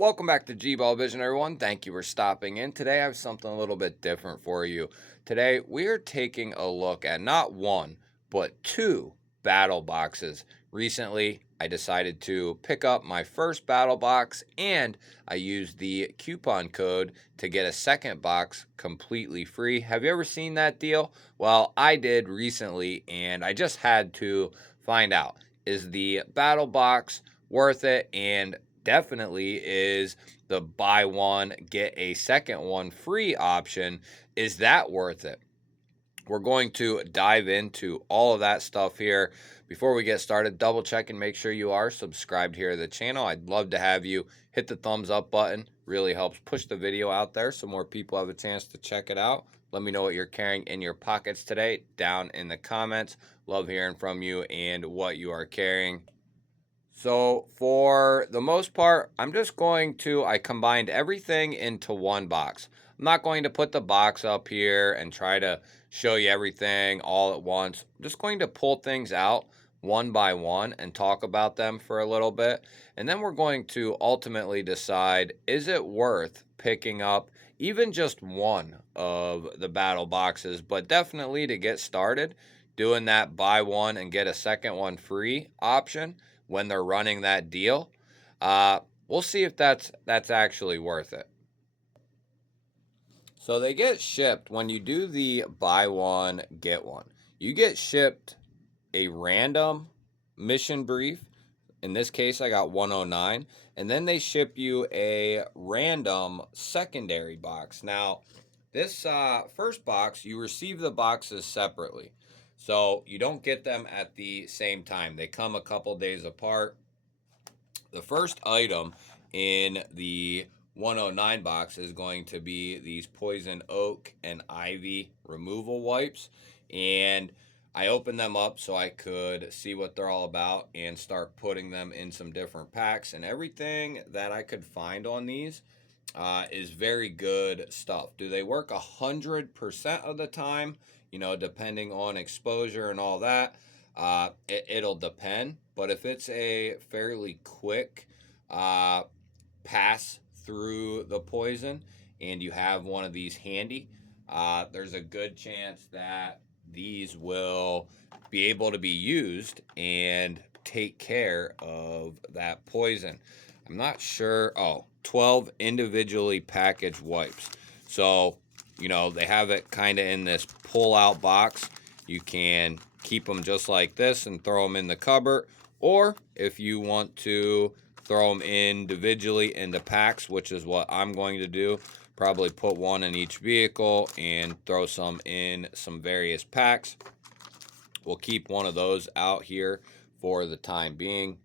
Welcome back to G-Ball Vision, everyone. Thank you for stopping in. Today I have something a little bit different for you. Today we are taking a look at not one, but two battle boxes. Recently, I decided to pick up my first battle box and I used the coupon code to get a second box completely free. Have you ever seen that deal? Well, I did recently and I just had to find out, is the battle box worth it? And definitely is the buy one get a second one free option, is that worth it? We're going to dive into all of that stuff here. Before we get started, double check and make sure you are subscribed here to the channel. I'd love to have you hit the thumbs up button. Really helps push the video out there so more people have a chance to check it out. Let me know what you're carrying in your pockets today down in the comments. Love hearing from you and what you are carrying. So for the most part, I combined everything into one box. I'm not going to put the box up here and try to show you everything all at once. I'm just going to pull things out one by one and talk about them for a little bit. And then we're going to ultimately decide, is it worth picking up even just one of the battle boxes, but definitely to get started, doing that buy one and get a second one free option when they're running that deal. We'll see if that's actually worth it. So they get shipped when you do the buy one get one. You get shipped a random mission brief. In this case, I got 109, and then they ship you a random secondary box. Now, this first box, you receive the boxes separately. So you don't get them at the same time. They come a couple days apart. The first item in the 109 box is going to be these poison oak and ivy removal wipes. And I opened them up so I could see what they're all about and start putting them in some different packs. And everything that I could find on these is very good stuff. Do they work 100% of the time? You know, depending on exposure and all that, it'll depend. But if it's a fairly quick pass through the poison and you have one of these handy, there's a good chance that these will be able to be used and take care of that poison. I'm not sure. Oh, 12 individually packaged wipes. So, you know, they have it kind of in this pull out box. You can keep them just like this and throw them in the cupboard. Or if you want to throw them individually into packs, which is what I'm going to do, probably put one in each vehicle and throw some in some various packs. We'll keep one of those out here for the time being.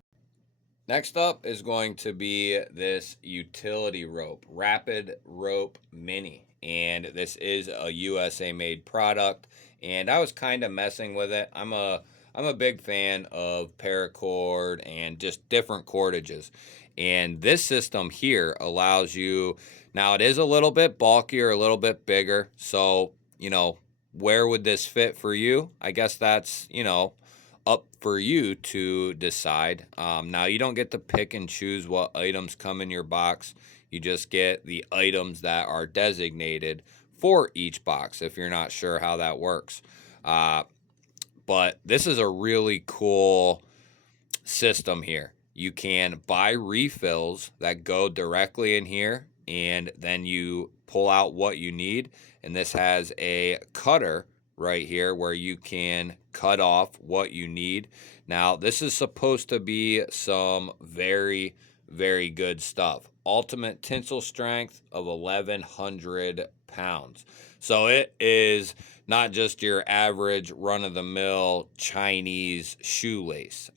Next up is going to be this utility rope, Rapid Rope Mini. And this is a USA made product. And I was kind of messing with it. I'm a big fan of paracord and just different cordages. And this system here allows you, now it is a little bit bulkier, a little bit bigger. So, you know, where would this fit for you? I guess that's, you know, up for you to decide. Now, you don't get to pick and choose what items come in your box. You just get the items that are designated for each box if you're not sure how that works. But this is a really cool system here. You can buy refills that go directly in here, and then you pull out what you need. And this has a cutter right here where you can cut off what you need. Now, this is supposed to be some very, very good stuff. Ultimate tensile strength of 1,100 pounds. So it is not just your average run-of-the-mill Chinese shoelace.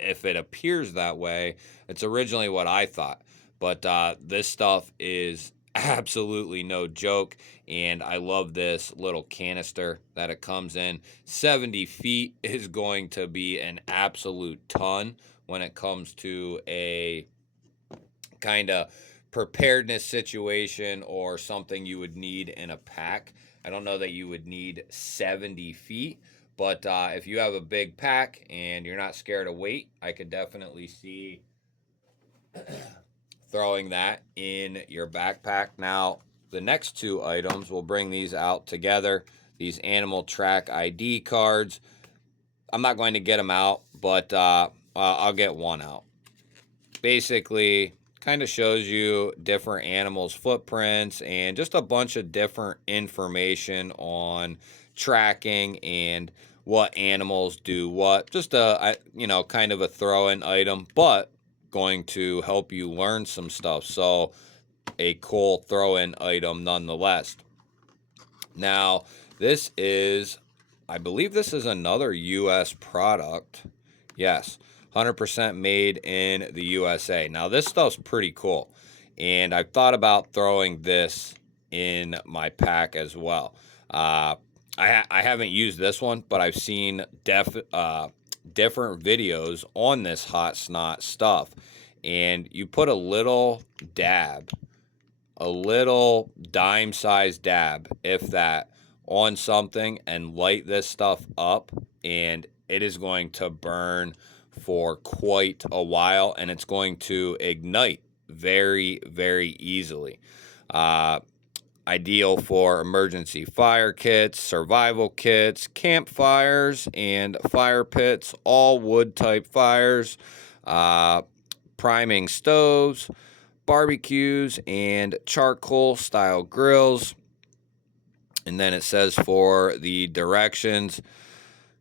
If it appears that way, it's originally what I thought. But this stuff is absolutely no joke, and I love this little canister that it comes in. 70 feet is going to be an absolute ton when it comes to a kind of preparedness situation or something you would need in a pack. I don't know that you would need 70 feet, but if you have a big pack and you're not scared of weight, I could definitely see throwing that in your backpack. Now, the next two items, we'll bring these out together. These animal track ID cards. I'm not going to get them out, but I'll get one out. Basically, kind of shows you different animals' footprints and just a bunch of different information on tracking and what animals do what. Just a, kind of a throw-in item, but going to help you learn some stuff. So a cool throw-in item nonetheless. Now, this is, I believe this is another U.S. product. Yes, 100% made in the USA. Now, this stuff's pretty cool, and I've thought about throwing this in my pack as well. I haven't used this one, but I've seen different videos on this hot snot stuff, and you put a little dab, a little dime-sized dab, if that, on something and light this stuff up, and it is going to burn for quite a while, and it's going to ignite very, very easily. Ideal for emergency fire kits, survival kits, campfires, and fire pits, all wood type fires, priming stoves, barbecues, and charcoal style grills. And then it says for the directions,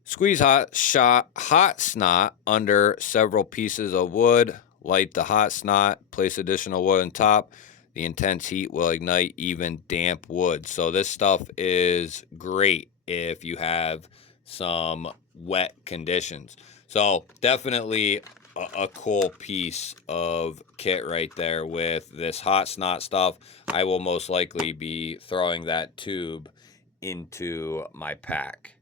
squeeze hot snot under several pieces of wood, light the hot snot, place additional wood on top. The intense heat will ignite even damp wood. So this stuff is great if you have some wet conditions. So definitely a cool piece of kit right there with this hot snot stuff. I will most likely be throwing that tube into my pack.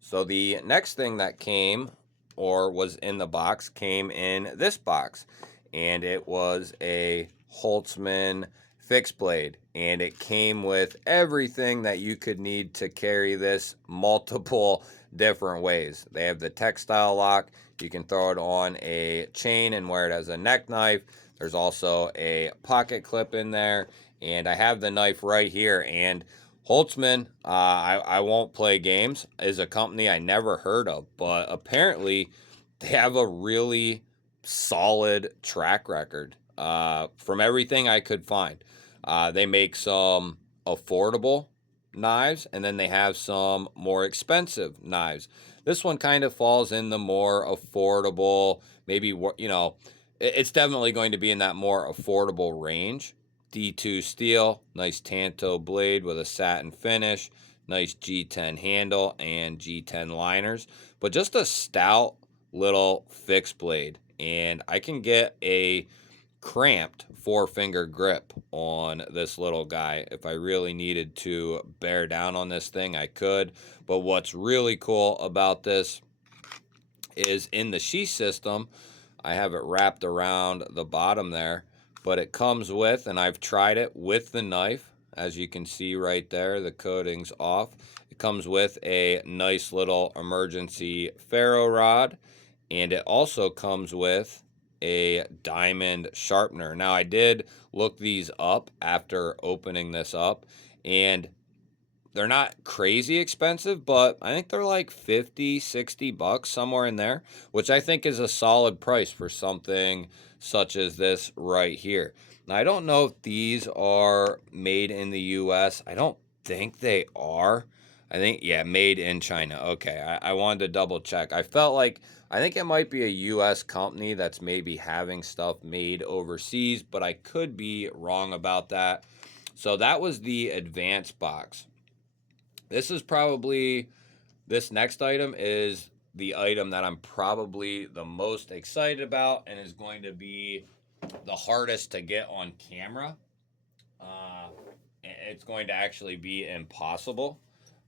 So the next thing that came, or was in the box, came in this box, and it was a Holtzman fixed blade, and it came with everything that you could need to carry this multiple different ways. They have the textile lock. You can throw it on a chain and wear it as a neck knife. There's also a pocket clip in there, and I have the knife right here. And Holtzman, I won't play games, is a company I never heard of, but apparently they have a really solid track record from everything I could find. They make some affordable knives, and then they have some more expensive knives. This one kind of falls in the more affordable, maybe, it's definitely going to be in that more affordable range. D2 steel, nice tanto blade with a satin finish, nice G10 handle and G10 liners, but just a stout little fixed blade. And I can get a cramped 4-finger grip on this little guy. If I really needed to bear down on this thing, I could. But what's really cool about this is in the sheath system, I have it wrapped around the bottom there, but it comes with, and I've tried it with the knife, as you can see right there, the coating's off. It comes with a nice little emergency ferro rod, and it also comes with a diamond sharpener. Now, I did look these up after opening this up, and they're not crazy expensive, but I think they're like 50, 60 bucks, somewhere in there, which I think is a solid price for something such as this right here. Now, I don't know if these are made in the US. I don't think they are. I think, yeah, made in China. Okay, I wanted to double check. I think it might be a US company that's maybe having stuff made overseas, but I could be wrong about that. So that was the advanced box. This next item is the item that I'm probably the most excited about and is going to be the hardest to get on camera. It's going to actually be impossible,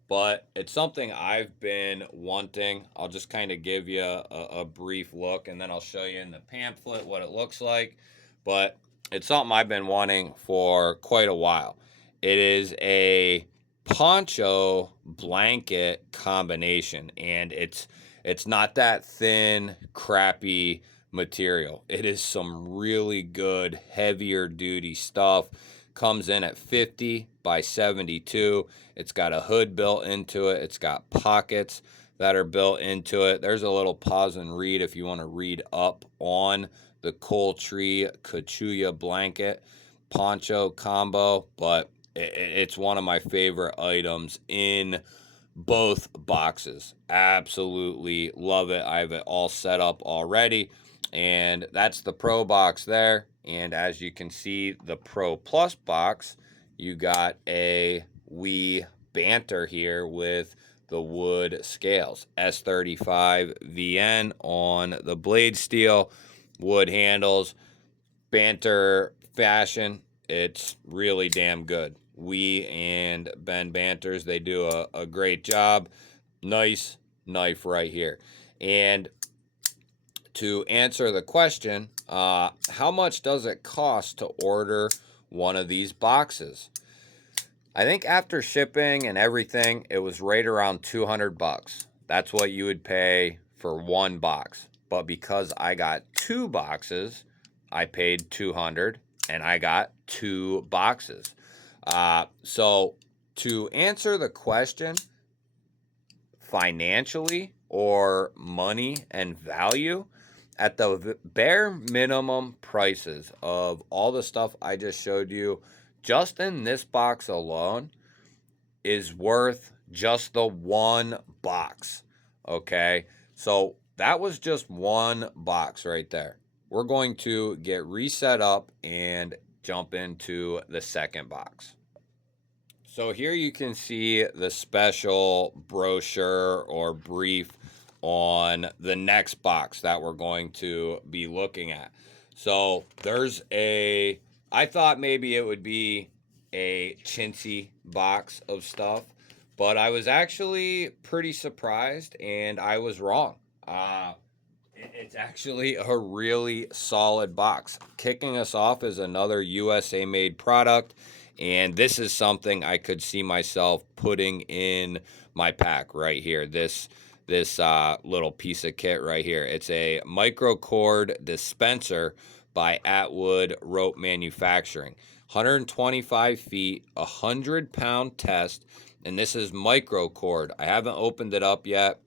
but it's something I've been wanting. I'll just kind of give you a brief look, and then I'll show you in the pamphlet what it looks like. But it's something I've been wanting for quite a while. It is a poncho blanket combination, and it's not that thin, crappy material. It is some really good, heavier duty stuff. Comes in at 50 by 72. It's got a hood built into it. It's got pockets that are built into it. There's a little pause and read if you want to read up on the Coal Tree Kachuya blanket poncho combo, but it's one of my favorite items in both boxes. Absolutely love it. I have it all set up already, and that's the Pro box there. And as you can see, the Pro Plus box, you got a wee banter here with the wood scales. S35 VN on the blade steel, wood handles, banter fashion. It's really damn good. We and Ben Banters, they do a great job. Nice knife right here. And to answer the question, how much does it cost to order one of these boxes? I think after shipping and everything, it was right around 200 bucks. That's what you would pay for one box. But because I got two boxes, I paid 200 and I got two boxes. So to answer the question, financially or money and value, at the bare minimum prices of all the stuff I just showed you, just in this box alone, is worth just the one box. Okay, so that was just one box right there. We're going to get reset up and jump into the second box. So here you can see the special brochure or brief on the next box that we're going to be looking at. So there's I thought maybe it would be a chintzy box of stuff, but I was actually pretty surprised and I was wrong. It's actually a really solid box. Kicking us off is another USA made product, and this is something I could see myself putting in my pack right here. This little piece of kit right here. It's a microcord dispenser by Atwood Rope Manufacturing. 125 feet, 100-pound test, and this is microcord. I haven't opened it up yet.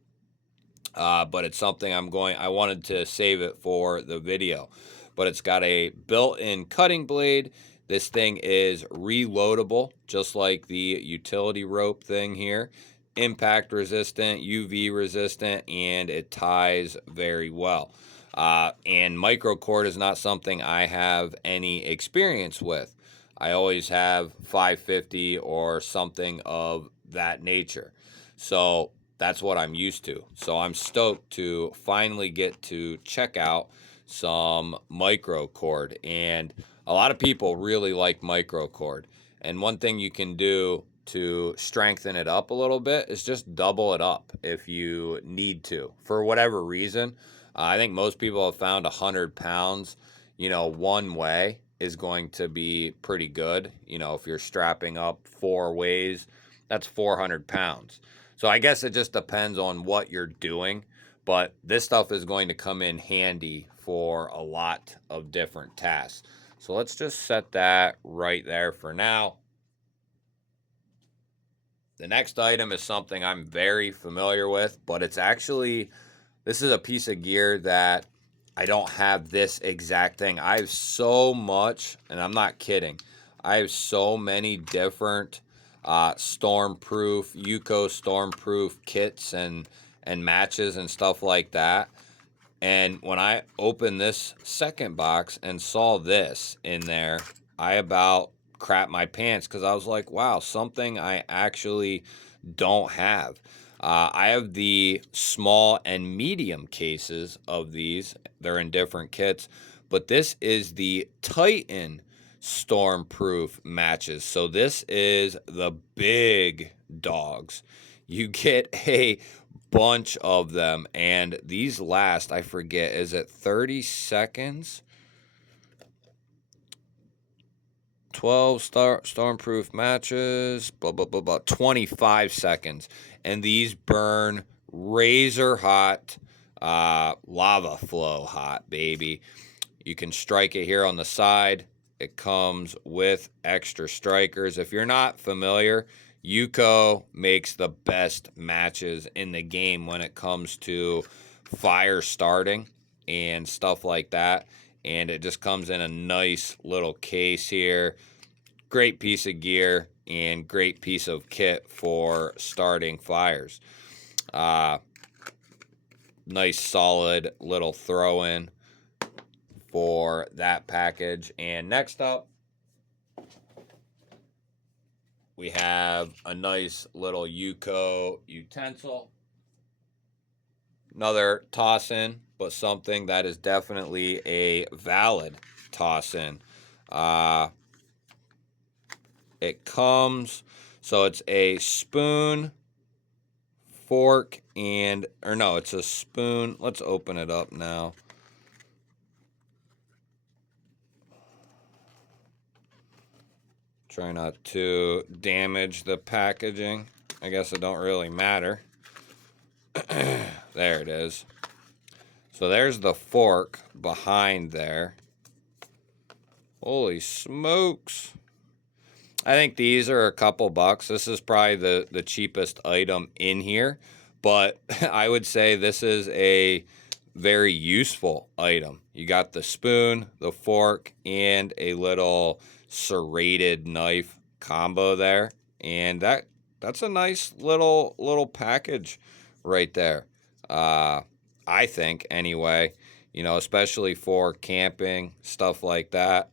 But it's something I wanted to save it for the video. But it's got a built-in cutting blade. This thing is reloadable, just like the utility rope thing here. Impact resistant, UV resistant, and it ties very well. And microcord is not something I have any experience with. I always have 550 or something of that nature. So that's what I'm used to. So I'm stoked to finally get to check out some microcord. And a lot of people really like microcord. And one thing you can do to strengthen it up a little bit is just double it up if you need to, for whatever reason. I think most people have found 100 pounds, one way is going to be pretty good. If you're strapping up 4 ways, that's 400 pounds. So I guess it just depends on what you're doing, but this stuff is going to come in handy for a lot of different tasks. So let's just set that right there for now. The next item is something I'm very familiar with, but this is a piece of gear that I don't have this exact thing. I have so much, and I'm not kidding, I have so many different stormproof, Yuko stormproof kits and matches and stuff like that. And when I opened this second box and saw this in there, I about crap my pants because I was like, wow, something I actually don't have. I have the small and medium cases of these. They're in different kits, but this is the Titan stormproof matches. So this is the big dogs. You get a bunch of them, and these last, I forget, is it 30 seconds? 12 stormproof matches, blah, blah, blah, blah, 25 seconds. And these burn razor hot. lava flow hot, baby. You can strike it here on the side. It comes with extra strikers. If you're not familiar, Yuko makes the best matches in the game when it comes to fire starting and stuff like that. And it just comes in a nice little case here. Great piece of gear and great piece of kit for starting fires. Nice solid little throw-in for that package. And next up, we have a nice little Yuko utensil. Another toss-in, but something that is definitely a valid toss-in. It comes, so it's a spoon, fork, and, or no, it's a spoon. Let's open it up now. Try not to damage the packaging. I guess it don't really matter. There it is. So there's the fork behind there. Holy smokes. I think these are a couple bucks. This is probably the cheapest item in here. But I would say this is a very useful item. You got the spoon, the fork, and a little serrated knife combo there. And that's a nice little package right there. I think, anyway, you know, especially for camping, stuff like that.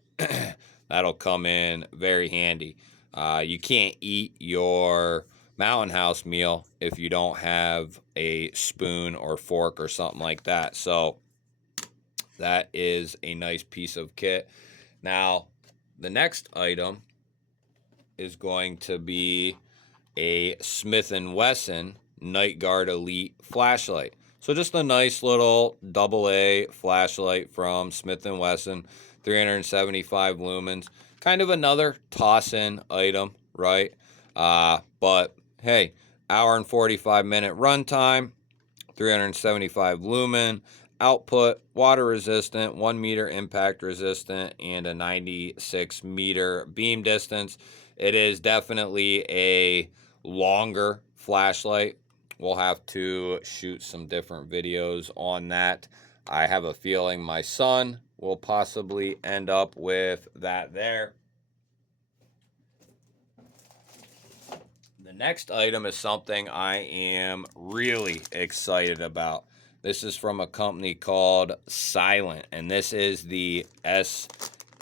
That'll come in very handy. You can't eat your mountain house meal if you don't have a spoon or fork or something like that. So that is a nice piece of kit. Now, the next item is going to be a Smith & Wesson Night Guard Elite flashlight. So just a nice little AA flashlight from Smith & Wesson, 375 lumens. Kind of another toss-in item, right? But hey, hour and 45-minute runtime, 375 lumen, output, water resistant, 1 meter impact resistant, and a 96 meter beam distance. It is definitely a longer flashlight. We'll have to shoot some different videos on that. I have a feeling my son will possibly end up with that there. The next item is something I am really excited about. This is from a company called Silent, and this is the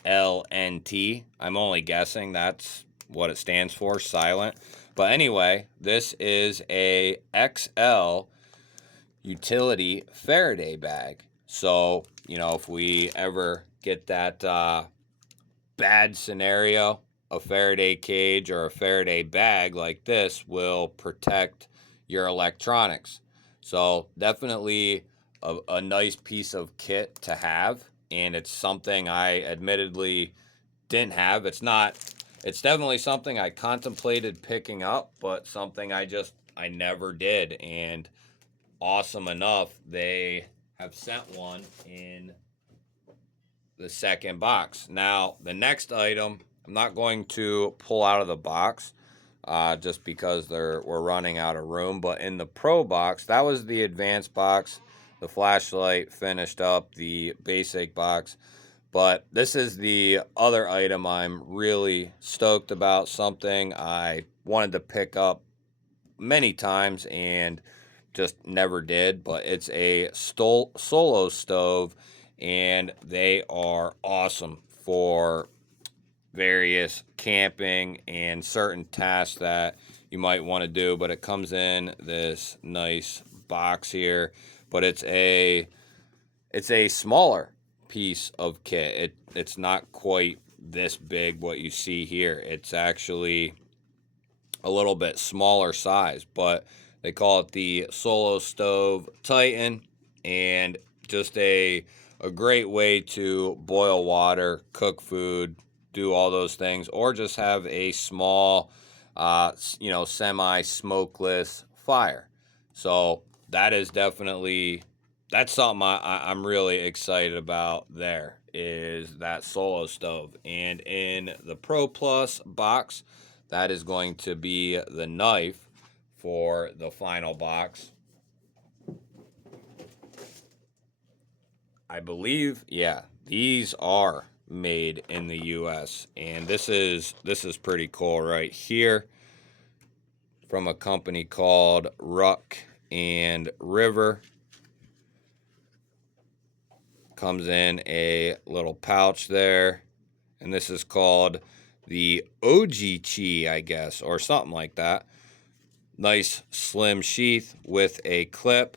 SLNT. I'm only guessing that's what it stands for, Silent. But anyway, this is a XL utility Faraday bag. So, you know, if we ever get that bad scenario, a Faraday cage or a Faraday bag like this will protect your electronics. So definitely a nice piece of kit to have, and it's something I admittedly didn't have. It's definitely something I contemplated picking up, but something I never did. And awesome enough, they have sent one in the second box. Now, the next item, I'm not going to pull out of the box just because we're running out of room. But in the Pro box, that was the advanced box. The flashlight finished up the basic box. But this is the other item I'm really stoked about, something I wanted to pick up many times and just never did. But it's a solo stove, and they are awesome for various camping and certain tasks that you might want to do. But it comes in this nice box here, but it's a smaller piece of kit. It's not quite this big, what you see here. It's actually a little bit smaller size, but they call it the Solo Stove Titan, and just a great way to boil water, cook food, do all those things, or just have a small, semi-smokeless fire. So that is definitely that's something I'm really excited about. There is that solo stove, and in the Pro Plus box, that is going to be the knife for the final box. I believe, yeah, these are made in the US, and this is pretty cool right here, from a company called Ruck and River. Comes in a little pouch there, and this is called the OG Chi, I guess, or something like that. Nice slim sheath with a clip,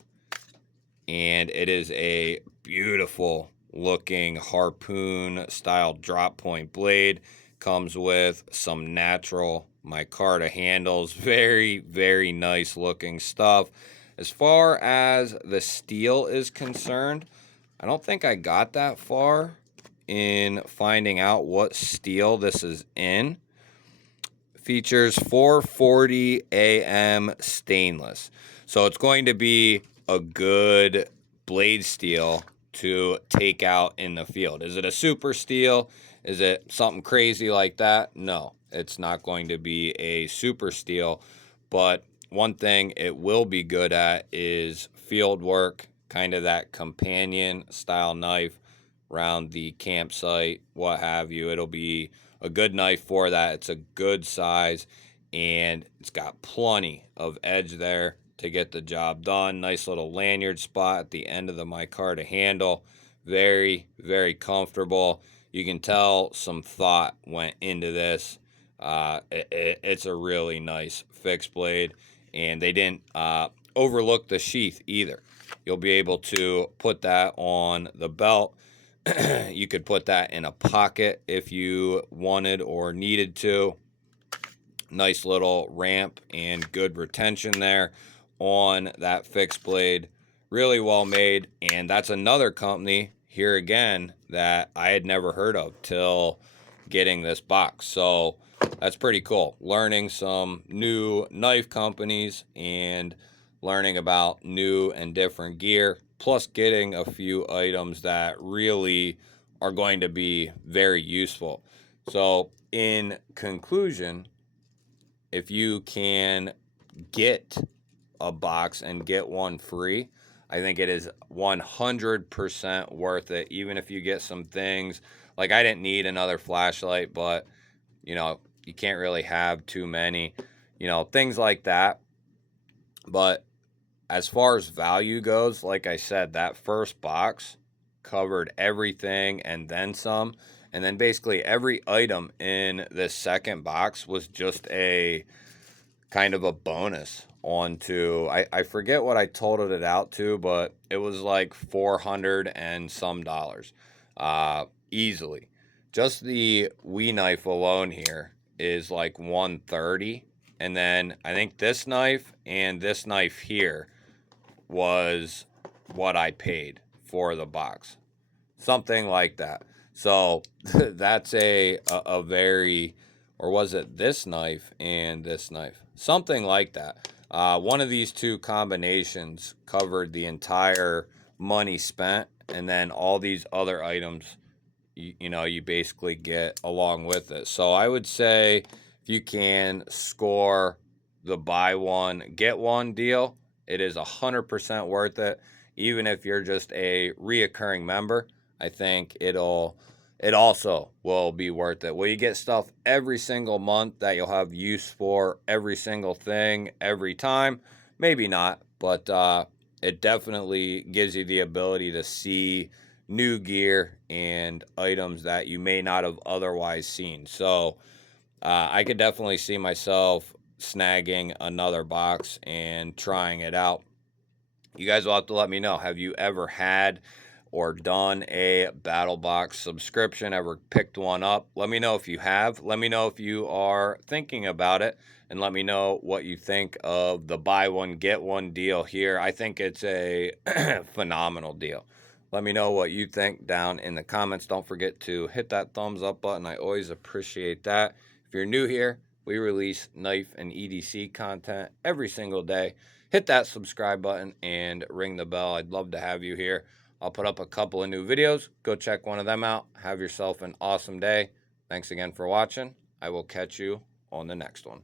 and it is a beautiful looking harpoon style drop point blade. Comes with some natural micarta handles. Very, very nice looking stuff. As far as the steel is concerned, I don't think I got that far in finding out what steel this is in. Features 440 AM stainless. So it's going to be a good blade steel to take out in the field. Is it a super steel? Is it something crazy like that? No, it's not going to be a super steel. But one thing it will be good at is field work, kind of that companion style knife around the campsite, what have you. It'll be a good knife for that. It's a good size, and it's got plenty of edge there to get the job done. Nice little lanyard spot at the end of the micarta handle. Very, very comfortable. You can tell some thought went into this. It's a really nice fixed blade, and they didn't overlook the sheath either. You'll be able to put that on the belt. You could put that in a pocket if you wanted or needed to. Nice little ramp and good retention there on that fixed blade. Really well made, and that's another company here again that I had never heard of till getting this box. So that's pretty cool. Learning some new knife companies and learning about new and different gear, plus getting a few items that really are going to be very useful. So in conclusion, if you can get a box and get one free, I think it is 100% worth it. Even if you get some things, like I didn't need another flashlight, but you know, you can't really have too many, you know, things like that. But as far as value goes, like I said, that first box covered everything and then some. And then basically every item in this second box was just a kind of a bonus onto, I forget what I totaled it out to, but it was like 400 and some dollars, easily. Just the Wee knife alone here is like 130, and then I think this knife and this knife here was what I paid for the box, something like that. So that's a very, or was it this knife and this knife? Something like that. One of these two combinations covered the entire money spent, and then all these other items, you know, you basically get along with it. So I would say if you can score the buy one, get one deal, it is 100% worth it. Even if you're just a reoccurring member, I think it also will be worth it. Will you get stuff every single month that you'll have use for every single thing every time? Maybe not, but it definitely gives you the ability to see new gear and items that you may not have otherwise seen. So I could definitely see myself snagging another box and trying it out. You guys will have to let me know. Have you ever had or done a BattlBox subscription, ever picked one up? Let me know if you have. Let me know if you are thinking about it, and let me know what you think of the buy one, get one deal here. I think it's a phenomenal deal. Let me know what you think down in the comments. Don't forget to hit that thumbs up button. I always appreciate that. If you're new here, we release knife and EDC content every single day. hit that subscribe button and ring the bell. I'd love to have you here. I'll put up a couple of new videos. Go check one of them out. Have yourself an awesome day. Thanks again for watching. I will catch you on the next one.